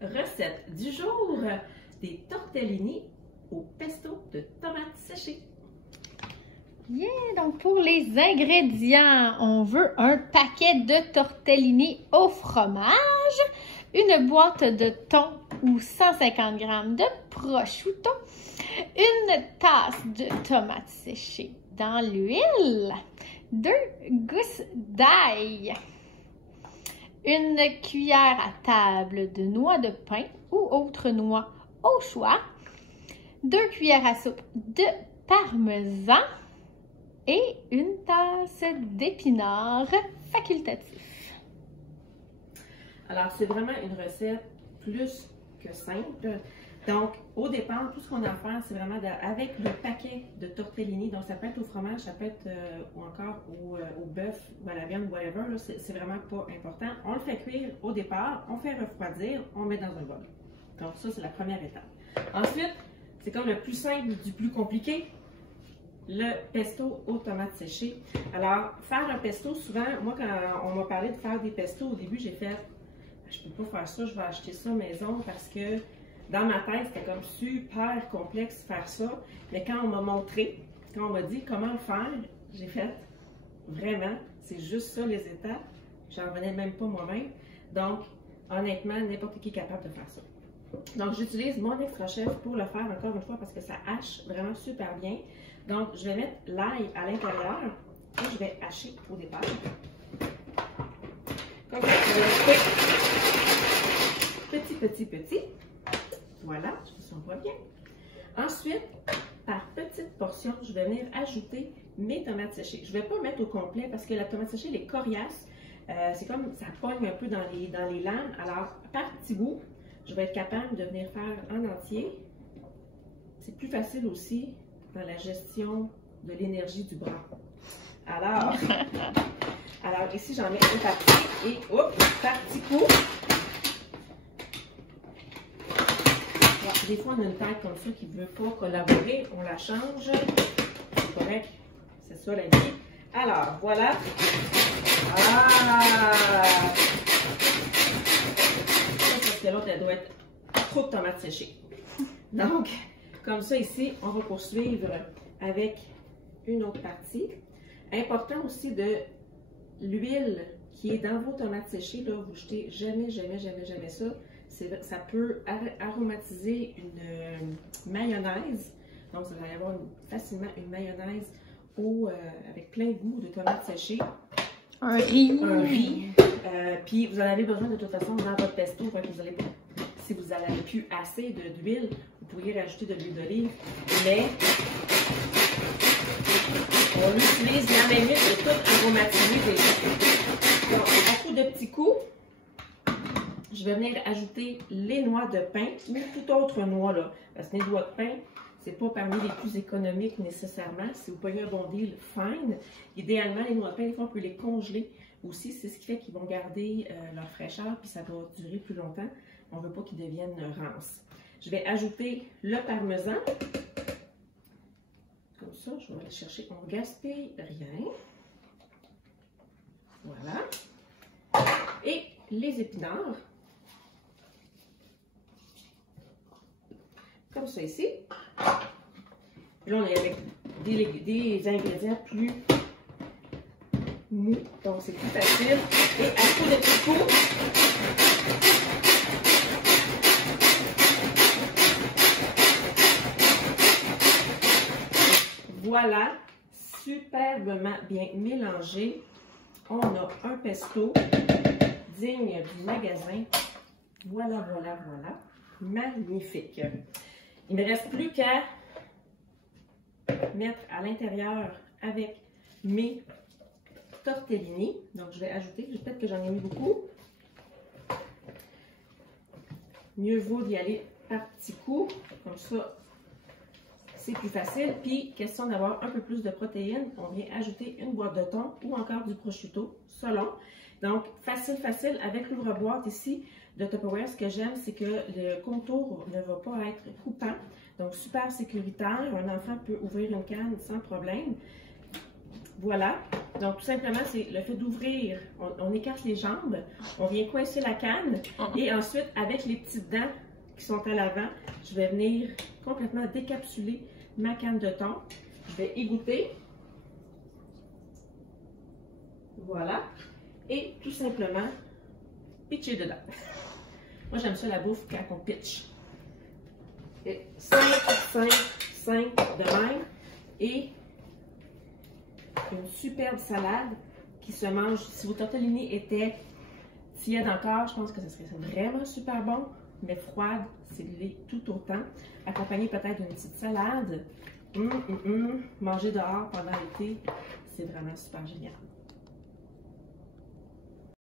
Recette du jour, des tortellini au pesto de tomates séchées. Yeah, donc pour les ingrédients, on veut un paquet de tortellini au fromage, une boîte de thon ou 150 g de prosciutto, une tasse de tomates séchées dans l'huile, 2 gousses d'ail, une cuillère à table de noix de pain ou autre noix au choix, 2 cuillères à soupe de parmesan et une tasse d'épinards facultatif. Alors, c'est vraiment une recette plus que simple. Donc, au départ, tout ce qu'on a à faire, c'est vraiment avec le paquet de tortellini. Donc, ça peut être au fromage, ça peut être ou encore au bœuf ou à la viande, whatever. C'est vraiment pas important. On le fait cuire au départ, on fait refroidir, on met dans un bol. Donc, ça, c'est la première étape. Ensuite, c'est comme le plus simple du plus compliqué. Le pesto aux tomates séchées. Alors, faire un pesto, souvent, moi, quand on m'a parlé de faire des pestos, au début, j'ai fait, je peux pas faire ça, je vais acheter ça maison parce que dans ma tête, c'était comme super complexe de faire ça. Mais quand on m'a montré, quand on m'a dit comment le faire, j'ai fait, vraiment, c'est juste ça les étapes. J'en revenais même pas moi-même. Donc, honnêtement, n'importe qui est capable de faire ça. Donc, j'utilise mon extra chef pour le faire encore une fois parce que ça hache vraiment super bien. Donc, je vais mettre l'ail à l'intérieur et je vais hacher au départ. Comme ça, je vais couper petit. Voilà, je pense qu'on voit bien. Ensuite, par petites portions, je vais venir ajouter mes tomates séchées. Je ne vais pas mettre au complet parce que la tomate séchée, elle est coriace. C'est comme ça pogne un peu dans les lames. Alors, par petits bouts, je vais être capable de venir faire en entier. C'est plus facile aussi dans la gestion de l'énergie du bras. Alors ici, j'en mets une partie et hop, par petits coups. Des fois, on a une tête comme ça qui ne veut pas collaborer, on la change. C'est correct, c'est ça la vie. Alors, voilà. Parce que l'autre, elle doit être trop de tomates séchées. Donc, comme ça ici, on va poursuivre avec une autre partie. Important aussi de l'huile qui est dans vos tomates séchées, là, vous ne jetez jamais ça. Ça peut aromatiser une mayonnaise. Donc, vous allez avoir facilement une mayonnaise avec plein de goût de tomates séchées. Un riz. Puis, vous en avez besoin de toute façon dans votre pesto. Si vous n'avez plus assez d'huile, vous pourriez rajouter de l'huile d'olive. Mais on utilise la même huile de tout aromatiser déjà. Donc, à coup de petits coups, je vais venir ajouter les noix de pain ou toute autre noix là. Parce que les noix de pain, c'est pas parmi les plus économiques nécessairement. Si vous payez un bon deal, fine. Idéalement, les noix de pain, des fois, on peut les congeler aussi. C'est ce qui fait qu'ils vont garder leur fraîcheur puis ça va durer plus longtemps. On ne veut pas qu'ils deviennent rances. Je vais ajouter le parmesan. Comme ça, je vais aller chercher. On ne gaspille rien. Voilà. Et les épinards. Comme ça ici. Et là, on est avec des ingrédients plus mous. Donc, c'est plus facile. Et à coup de petits coups, voilà, superbement bien mélangé. On a un pesto digne du magasin. Voilà. Magnifique. Il ne me reste plus qu'à mettre à l'intérieur avec mes tortellini. Donc, je vais ajouter, peut-être que j'en ai mis beaucoup. Mieux vaut d'y aller par petits coups. Comme ça, c'est plus facile. Puis, question d'avoir un peu plus de protéines, on vient ajouter une boîte de thon ou encore du prosciutto, selon. Donc, facile, avec l'ouvre-boîte ici de Tupperware. Ce que j'aime, c'est que le contour ne va pas être coupant. Donc, super sécuritaire. Un enfant peut ouvrir une canne sans problème. Voilà. Donc, tout simplement, c'est le fait d'ouvrir. On écarte les jambes, on vient coincer la canne et ensuite, avec les petites dents qui sont à l'avant, je vais venir complètement décapsuler ma canne de thon. Je vais égoutter. Voilà. Et tout simplement, pitcher dedans. Moi, j'aime ça la bouffe quand on pitch. 5, 5, 5 de même. Et une superbe salade qui se mange. Si vos tortellini étaient tièdes encore, je pense que ce serait vraiment super bon. Mais froide, c'est tout autant. Accompagné peut-être d'une petite salade. Manger dehors pendant l'été, c'est vraiment super génial.